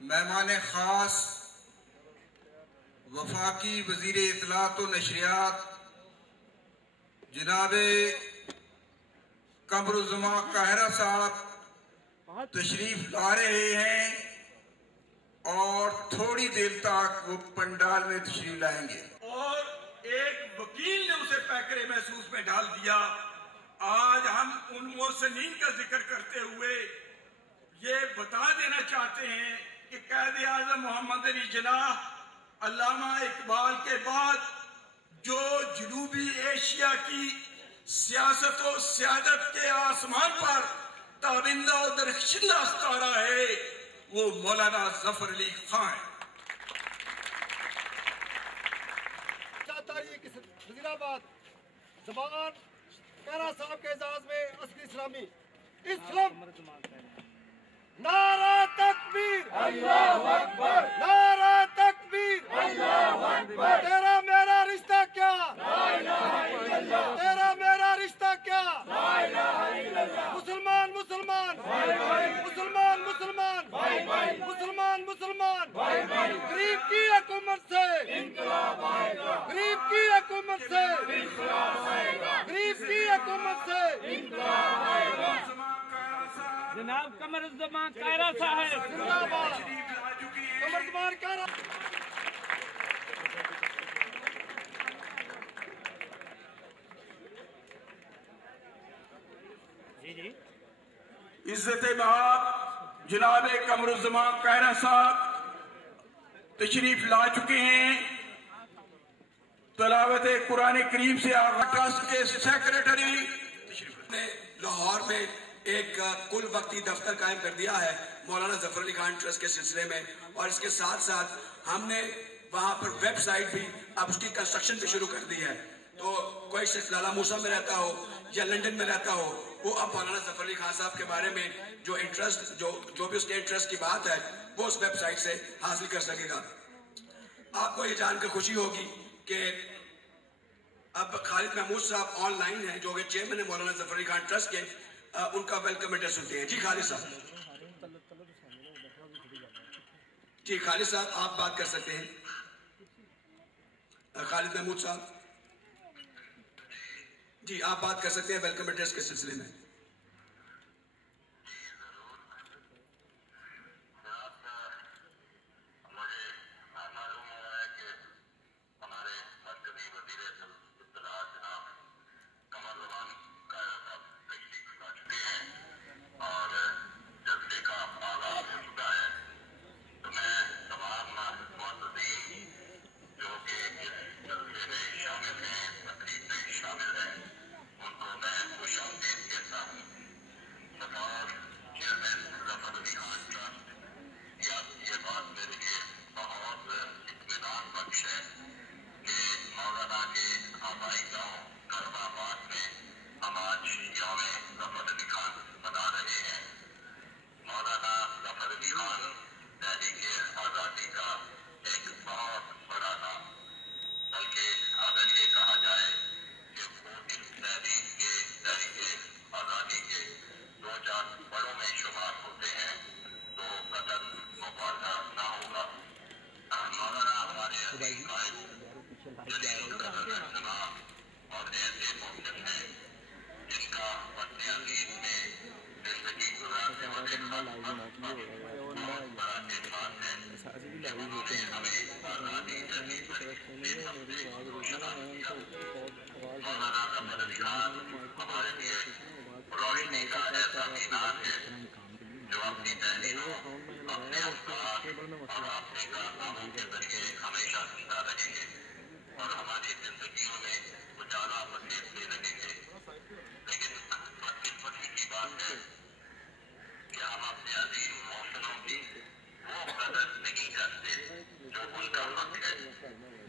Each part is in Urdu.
مہمان خاص وفاقی وزیر اطلاعات و نشریات جناب قمر الزمان قاہرہ صاحب تشریف لا رہے ہیں اور تھوڑی دیر تک وہ پنڈال میں تشریف لائیں گے۔ اور ایک وکیل نے اسے پیکرے محسوس میں ڈال دیا۔ آج ہم ان محسنین کا ذکر کرتے ہوئے یہ بتا دینا چاہتے ہیں کہ قائد اعظم محمد علی جناح علامہ اقبال کے بعد جو جنوبی ایشیا کی سیاست و سیادت کے آسمان پر تابندہ و درخشندہ ستارہ ہے وہ مولانا ظفر علی خان ہے۔ وزیر آباد زبان قاہرہ صاحب کے اعزاز میں عسکری اسلامی اسلام نعرہ تکبیر اللہ اکبر، نعرہ تکبیر اللہ اکبر، تیرا میرا رشتہ کیا لا الہ الا اللہ، تیرا میرا رشتہ کیا لا الہ الا اللہ، مسلمان مسلمان بھائی بھائی، مسلمان مسلمان بھائی بھائی، مسلمان مسلمان بھائی بھائی، غریب کی حکومت سے انقلاب آئے گا، غریب کی حکومت سے انقلاب آئے گا، غریب کی حکومت سے انقلاب آئے گا۔ جناب قمر الزمان قاہرہ صاحب زندہ باد، قمر الزمان قاہرہ۔ عزت مآب جناب قمر الزمان قاہرہ صاحب تشریف لا چکے ہیں۔ تلاوت قرآن کریم سے آغاز ٹرسٹ کے سیکریٹری نے لاہور میں ایک کل وقتی دفتر قائم کر دیا ہے مولانا ظفر علی خان ٹرسٹ کے سلسلے میں، اور اس کے ساتھ ساتھ ہم نے وہاں پر ویب سائٹ بھی اب اس کی کنسٹرکشن بھی شروع کر دی ہے۔ تو کوئی شخص لالا موسیٰ میں رہتا ہو یا لنڈن میں رہتا ہو وہ اب مولانا ظفر علی خان صاحب کے بارے میں جو انٹرسٹ جو بھی اس کے انٹرسٹ کی بات ہے وہ اس ویب سائٹ سے حاصل کر سکے گا۔ آپ کو یہ جان کر خوشی ہوگی کہ اب خالد محمود صاحب آن لائن ہیں جو کہ چیئرمین ہے مولانا ظفر علی خان ٹرسٹ کے، ان کا ویلکم ایڈریس سنتے ہیں۔ جی خالد صاحب، جی خالد صاحب آپ بات کر سکتے ہیں۔ خالد محمود صاحب جی آپ بات کر سکتے ہیں ویلکم ایڈریس کے سلسلے میں۔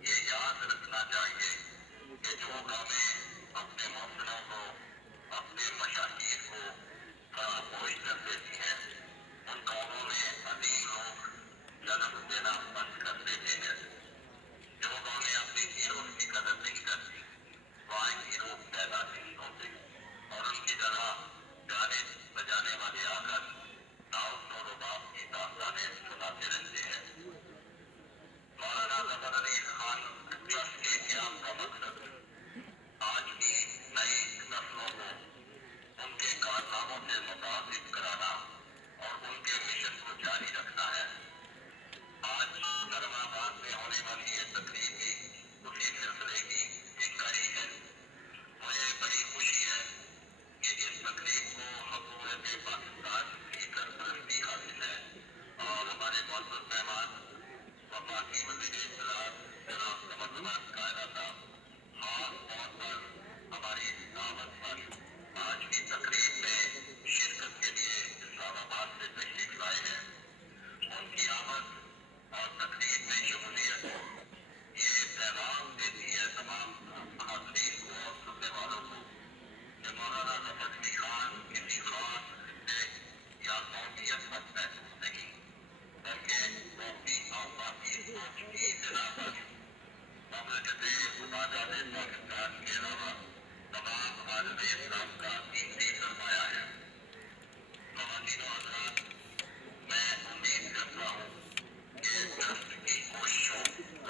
یہ یاد رکھنا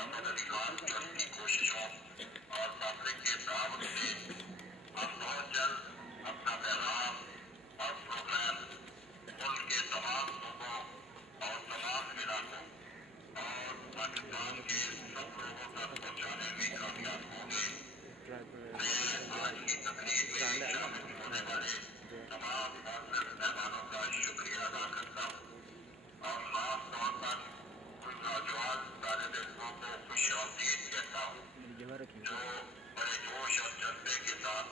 محمد علی خان ٹرسٹ کی کوششوں اور پبلک کے تعاون سے ہم بہت جلد اپنا پیغام اور پروگرام ملک کے تمام صوبوں اور تمام علاقوں اور پاکستان کے سب لوگوں تک پہنچانے میں کامیاب ہوں گے. میں آج کی تقریب میں شامل ہونے والے تمام معزز مہمانوں کا شکریہ ادا کرتا ہوں اور خاص طور پر ان نوجوان طالب علموں کو خوش آمدید کہتا ہوں جو بڑے جوش اور جذبے کے ساتھ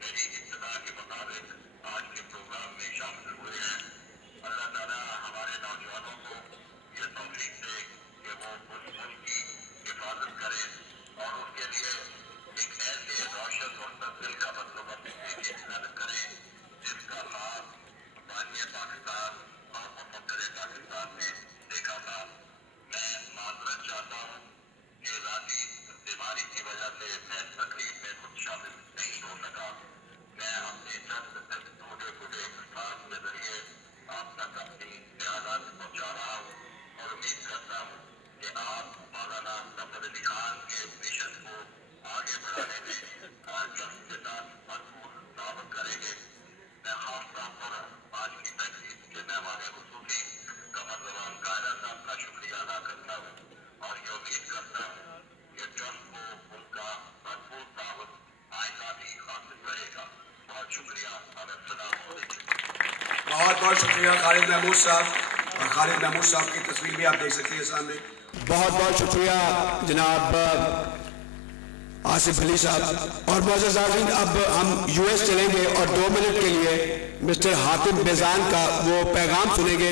میری ابتدا کے مطابق آج کے پروگرام میں شامل ہوئے ہیں. اللہ تعالیٰ ہمارے نوجوانوں کو یہ توفیق دے کہ وہ ملک کی حفاظت کرے اور اس کے لیے ایک ایسے روشن مستقبل کا بندوبست کرنے کی محنت کرے جس کا خواب بانی پاکستان اور مفکر پاکستان نے دیکھا تھا. میں معذرت چاہتا ہوں کہ ذاتی بیماری کی وجہ سے میں تقریب میں خود شامل نہیں ہو سکا. میں اپنے چند ٹوٹے پھوٹے الفاظ کے ذریعے آپ تک اپنی خیالات پہنچا رہا ہوں اور امید کرتا ہوں کہ آپ مولانا ظفر علی خان کے مشن کو آگے بڑھانے میں جذب کے ساتھ بھرپور تعاون کریں گے. میں خاص طور پر آج کی تقریب کے مہمان خصوصی قمر زمان قائرہ صاحب کا شکریہ ادا کرتا ہوں اور یہ امید کرتا ہوں کہ ٹرسٹ کو ان کا بھرپور تعاون آئندہ بھی حاصل رہے گا. بہت شکریہ. السلام علیکم. بہت بہت شکریہ خالد محمود صاحب. اور خالد محمود صاحب کی تصویر بھی آپ دیکھ سکتے ہیں سامنے. بہت بہت شکریہ جناب آصف علی صاحب. اور معزز ناظرین اب ہم یو ایس چلیں گے اور 2 منٹ کے لیے مسٹر حاتم بیزان کا وہ پیغام سنیں گے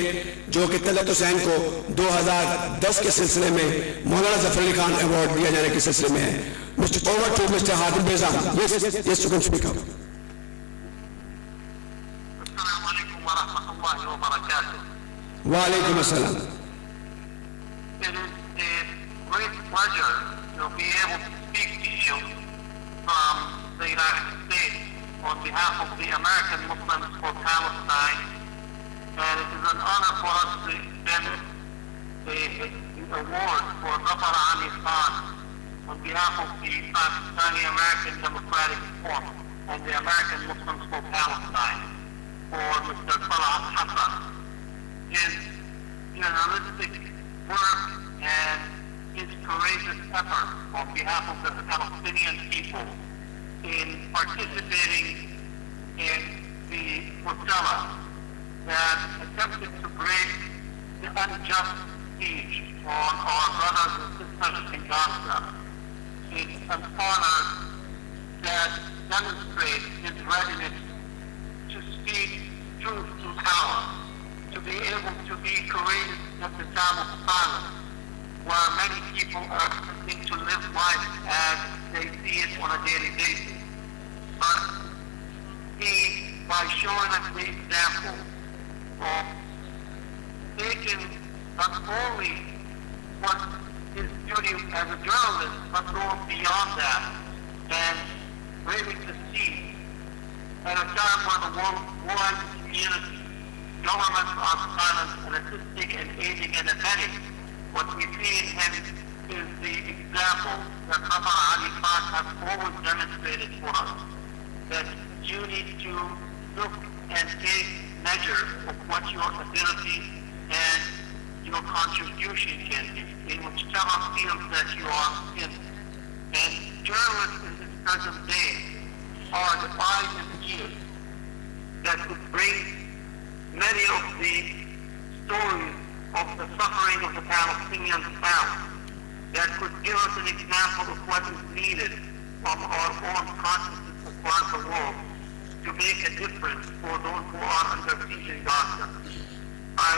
جو کہ طلعت حسین کو 2010 کے سلسلے میں مولانا ظفر علی خان ایوارڈ دیا جانے کے سلسلے میں ہے. Mister over to mister Hatim Bezan. Yes you can speak up. السلام علیکم ورحمۃ اللہ وبرکاتہ. وعلیکم السلام. It is a great pleasure to be able to speak to you from the United States on behalf of the American Muslims for Palestine, and it is an honor for us to extend the award for Zafar Ali Khan on behalf of the Pakistani American Democratic Front and the American Muslims for Palestine for Mr. Salah Hassan. His journalistic work and his courageous effort on behalf of the Palestinian people in participating in the flotilla that attempted to break the unjust siege on our brothers and sisters in Gaza is an honor that demonstrates his readiness to speak truth to power, to be able to be courageous at the time of silence, where many people are attempting to live life as they see it on a daily basis. But he, by showing us the example of taking not only what his duty as a journalist, but going beyond that and braving the sea at a time where the worldwide community, governments are silent and assisting and aiding and abetting. What we see in him is the example that Zafar Ali Khan has always demonstrated for us, that you need to look and take measure of what your ability and your contribution can be in whichever field that you are in. And journalists in this present day are the eyes and ears that could bring many of the stories of the suffering of the Palestinians out, that could give us an example of what is needed from our own consciousness across the world to make a difference for those who are under siege in Gaza. I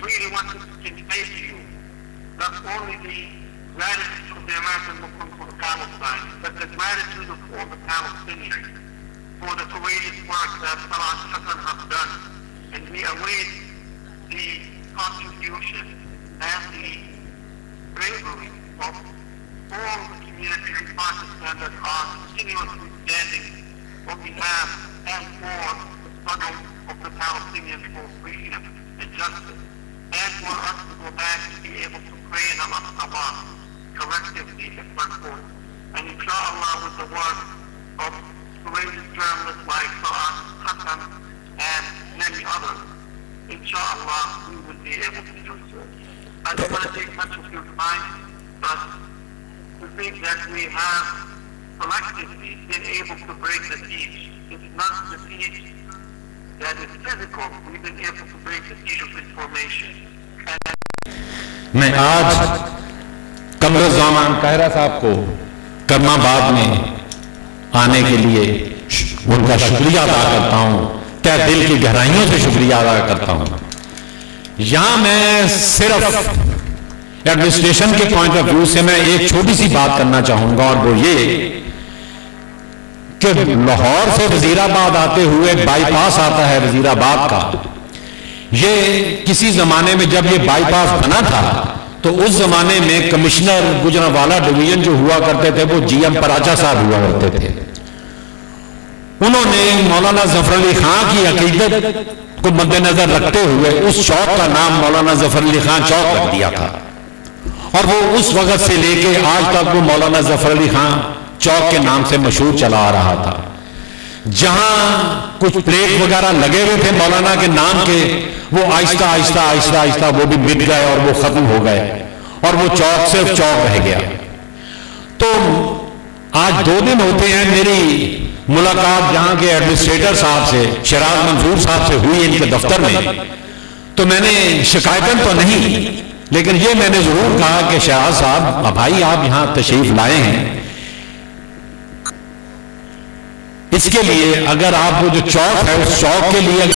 really want to convey to you not only the gratitude of the American Muslims for Palestine, but the gratitude of all the Palestinians for the courageous work that Salah Hassan has done. And we await the contribution and the bravery of all the communities in Pakistan that are continuously standing on behalf and for the struggle of the Palestinians for freedom and justice, and for us to go back to be able to pray in Allah collectively at Blackpool. And inshallah, with the work of courageous journalists like Saad Hassan and many others, inshallah, we will be able to do so. I don't want to take much of your time, but to think that we have collectively been able to break the siege. It's not the siege that is physical, we've been able to break the siege of information. میں آج قمرالزمان قاہرہ صاحب کو کرماباد میں آنے کے لیے ان کا شکریہ ادا کرتا ہوں، تہ دل کی گہرائیوں سے شکریہ ادا کرتا ہوں۔ یہاں میں صرف ایڈمنسٹریشن کے پوائنٹ آف ویو سے میں ایک چھوٹی سی بات کرنا چاہوں گا، اور وہ یہ کہ لاہور سے وزیر آباد آتے ہوئے بائی پاس آتا ہے وزیر آباد کا، یہ کسی زمانے میں جب یہ بائی پاس بنا تھا تو اس زمانے میں کمشنر گجرانوالہ ڈویژن جو ہوا کرتے تھے وہ جی ایم پراچا صاحب ہوا کرتے تھے۔ انہوں نے مولانا ظفر علی خان کی عقیدت کو مد نظر رکھتے ہوئے اس چوک کا نام مولانا ظفر علی خان چوک رکھ دیا تھا، اور وہ اس وقت سے لے کے آج تک وہ مولانا ظفر علی خان چوک کے نام سے مشہور چلا آ رہا تھا۔ جہاں کچھ پلیٹ وغیرہ لگے ہوئے تھے مولانا کے نام کے، وہ آہستہ آہستہ آہستہ آہستہ وہ بھی مٹ گئے اور وہ ختم ہو گئے، اور وہ چوک صرف چوک رہ گیا۔ تو آج 2 دن ہوتے ہیں میری ملاقات جہاں کے ایڈمنسٹریٹر صاحب سے، شراز منظور صاحب سے ہوئی ان کے دفتر میں، تو میں نے شکایتاً تو نہیں لیکن یہ میں نے ضرور کہا کہ شراز صاحب بھائی آپ یہاں تشریف لائے ہیں، اس کے لیے اگر آپ وہ جو چوک ہے اس چوک کے لیے اگر